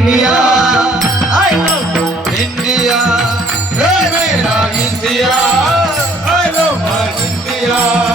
India, I love India. Hey, hey, India, I love my India.